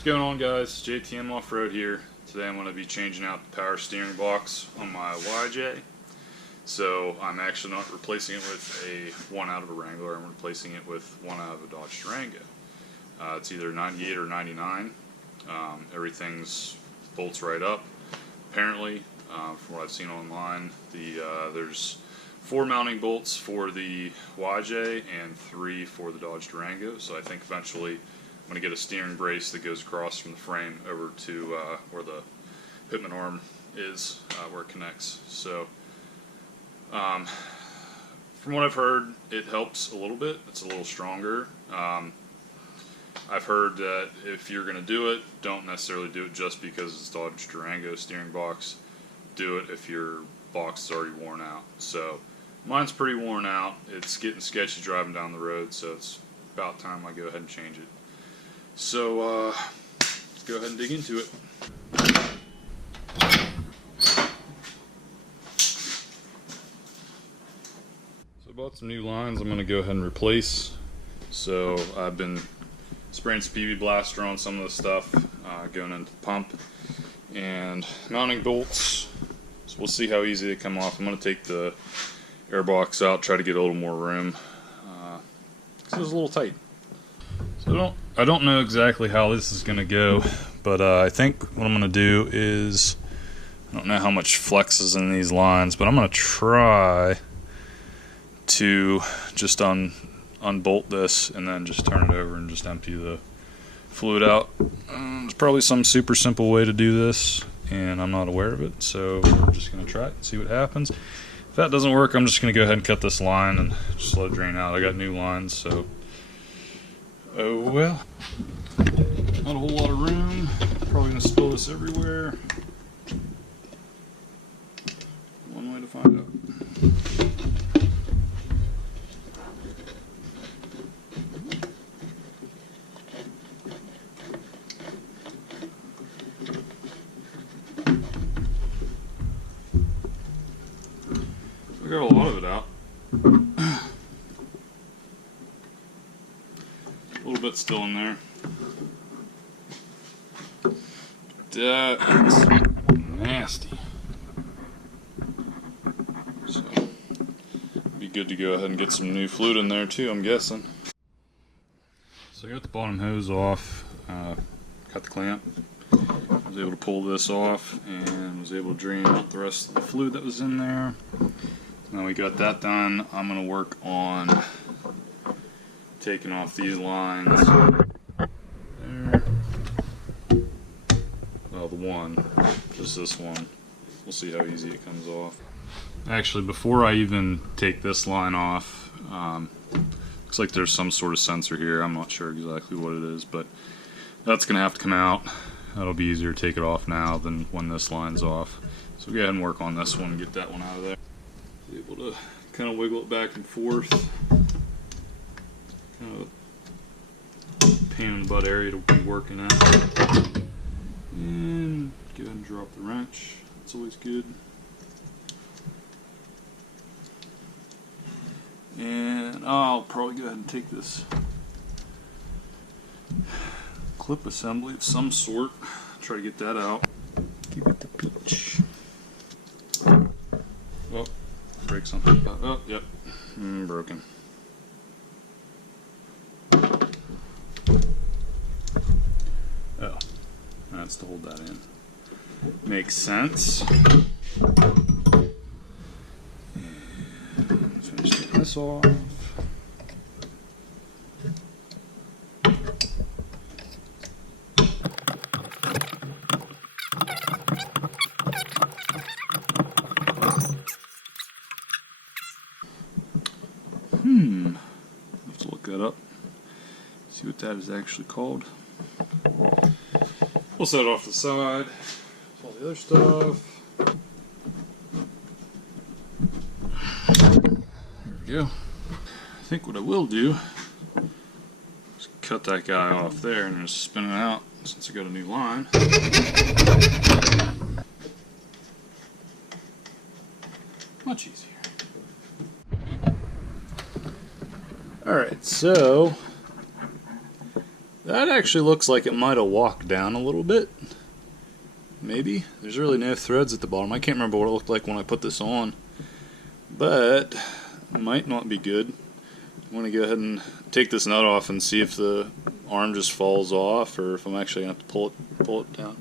What's going on, guys? jtmoffroad here. Today I'm going to be changing out the power steering box on my YJ. So I'm actually not replacing it with one out of a Wrangler. I'm replacing it with one out of a Dodge Durango. It's either 98 or 99. Everything's bolts right up. Apparently, from what I've seen online, there's 4 mounting bolts for the YJ and 3 for the Dodge Durango. So I think eventually I'm going to get a steering brace that goes across from the frame over to where the Pitman arm is, where it connects. So from what I've heard, it helps a little bit. It's a little stronger. I've heard that if you're going to do it, don't necessarily do it just because it's Dodge Durango steering box. Do it if your box is already worn out. So mine's pretty worn out. It's getting sketchy driving down the road, so it's about time I go ahead and change it. So let's go ahead and dig into it. So I bought some new lines I'm going to go ahead and replace. So I've been spraying some PV Blaster on some of the stuff going into the pump and mounting bolts. So we'll see how easy they come off. I'm going to take the air box out, try to get a little more room because it was a little tight. So I don't know exactly how this is going to go, but I think what I'm going to do is, I don't know how much flex is in these lines, but I'm going to try to just unbolt this and then just turn it over and just empty the fluid out. There's probably some super simple way to do this, and I'm not aware of it, so we're just going to try it and see what happens. If that doesn't work, I'm just going to go ahead and cut this line and just let it drain out. I got new lines, so oh well. Not a whole lot of room. Probably going to spill this everywhere. One way to find out. I got a lot of it out. A little bit still in there. That is nasty. So, be good to go ahead and get some new fluid in there too, I'm guessing. So I got the bottom hose off, cut the clamp. I was able to pull this off and was able to drain out the rest of the fluid that was in there. Now we got that done, I'm going to work on taking off these lines. There. Well, the one, just this one. We'll see how easy it comes off. Actually, before I even take this line off, looks like there's some sort of sensor here. I'm not sure exactly what it is, but that's going to have to come out. That'll be easier to take it off now than when this line's off. So go ahead and work on this one and get that one out of there. Be able to kind of wiggle it back and forth. Kind of a pain in the butt area to be working at. And go ahead and drop the wrench. That's always good. And I'll probably go ahead and take this clip assembly of some sort. Try to get that out. Give it the peach. Oh, break something. Oh, yep. Broken. Oh, that's to hold that in. Makes sense. And finish getting this off. Have to look that up. See what that is actually called. We'll set it off to the side. All the other stuff. There we go. I think what I will do is cut that guy off there and just spin it out since I got a new line. Much easier. Alright, so That actually looks like it might have walked down a little bit. Maybe. There's really no threads at the bottom. I can't remember what it looked like when I put this on. But it might not be good. I'm going to go ahead and take this nut off and see if the arm just falls off or if I'm actually going to have to pull it down.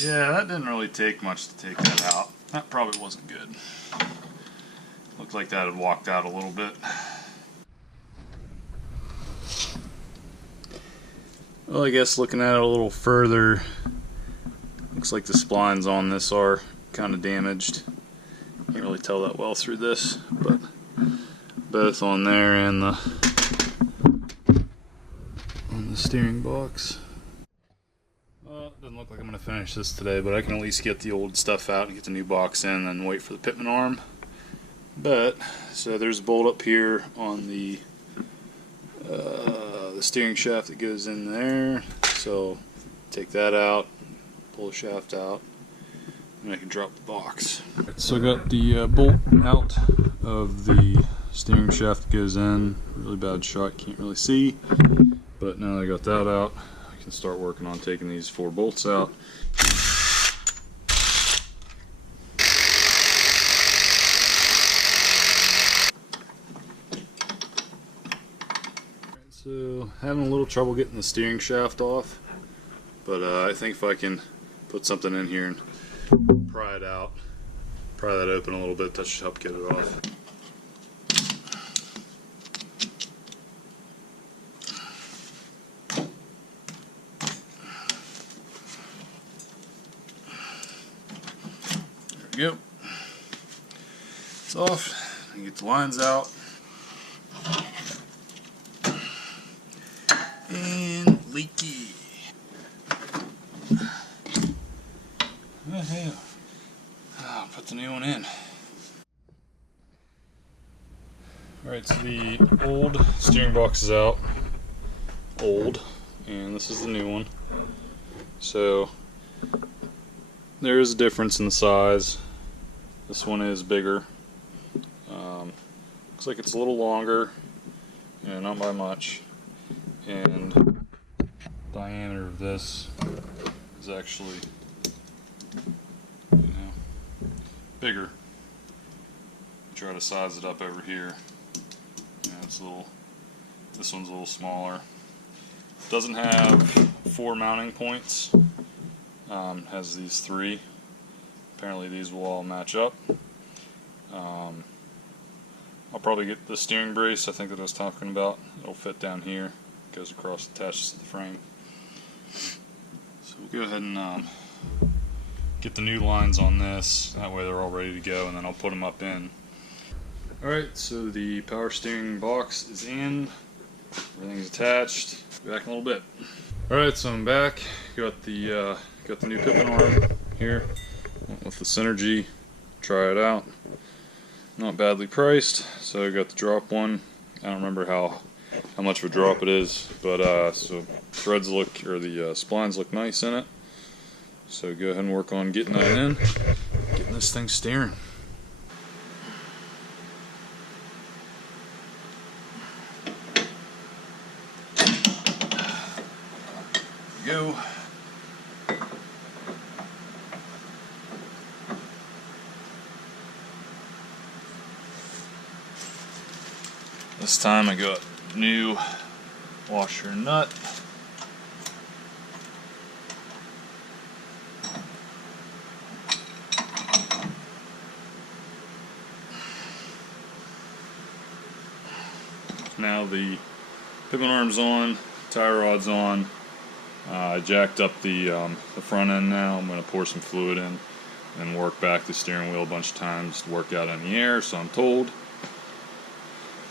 Yeah, that didn't really take much to take that out. That probably wasn't good. Looked like that had walked out a little bit. Well, I guess looking at it a little further, looks like the splines on this are kind of damaged. Can't really tell that well through this, but both on there and on the steering box. Well, it doesn't look like I'm going to finish this today, but I can at least get the old stuff out and get the new box in and wait for the Pitman arm. But, so there's a bolt up here on the steering shaft that goes in there. So, take that out, pull the shaft out, and I can drop the box. So I got the bolt out of the steering shaft that goes in. Really bad shot, can't really see. But now that I got that out, I can start working on taking these 4 bolts out. So, having a little trouble getting the steering shaft off, but I think if I can put something in here and pry it out, pry that open a little bit, that should help get it off. There we go. It's off. I get the lines out. And leaky. Oh, hell. I'll put the new one in. Alright, so the old steering box is out. Old. And this is the new one. So, there is a difference in the size. This one is bigger. Looks like it's a little longer. Yeah, not by much. And diameter of this is actually, bigger. Try to size it up over here. It's a little. This one's a little smaller. Doesn't have 4 mounting points. Has these 3. Apparently these will all match up. I'll probably get the steering brace, I think that I was talking about. It'll fit down here. Goes across, attaches to the frame. So we'll go ahead and get the new lines on this. That way they're all ready to go, and then I'll put them up in. Alright, so the power steering box is in. Everything's attached. Back in a little bit. Alright, so I'm back. Got the new Pitman arm here. Went with the Synergy. Try it out. Not badly priced. So I got the drop one. I don't remember how much of a drop it is, but so threads look, or the splines look nice in it. So go ahead and work on getting that in, getting this thing steering. There we go. This time I got new washer and nut. Now the Pitman arm's on, tie rod's on. I jacked up the front end now. I'm going to pour some fluid in and work back the steering wheel a bunch of times to work out any air, so I'm told.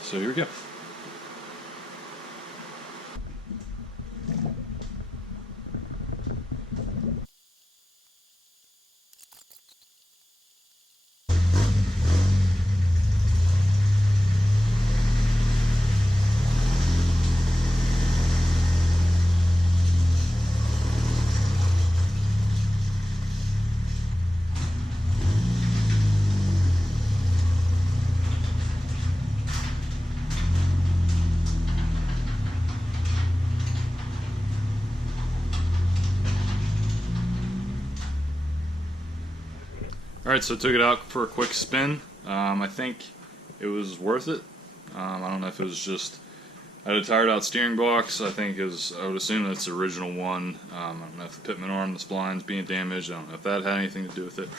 So here we go. Alright, so I took it out for a quick spin. I think it was worth it. I don't know if it was just I had a tired out steering box. I think I would assume that's the original one. I don't know if the Pitman arm, the splines being damaged. I don't know if that had anything to do with it.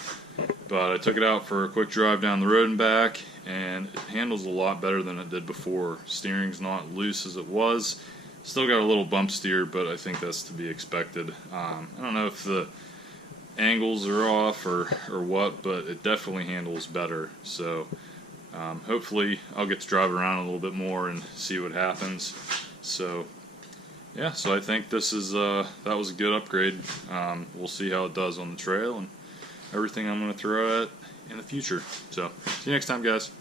But I took it out for a quick drive down the road and back, and it handles a lot better than it did before. Steering's not loose as it was. Still got a little bump steer, but I think that's to be expected. I don't know if the angles are off or what, but it definitely handles better. So hopefully I'll get to drive around a little bit more and see what happens. So yeah, so I think this is that was a good upgrade. We'll see how it does on the trail and everything I'm going to throw at in the future. So see you next time, guys.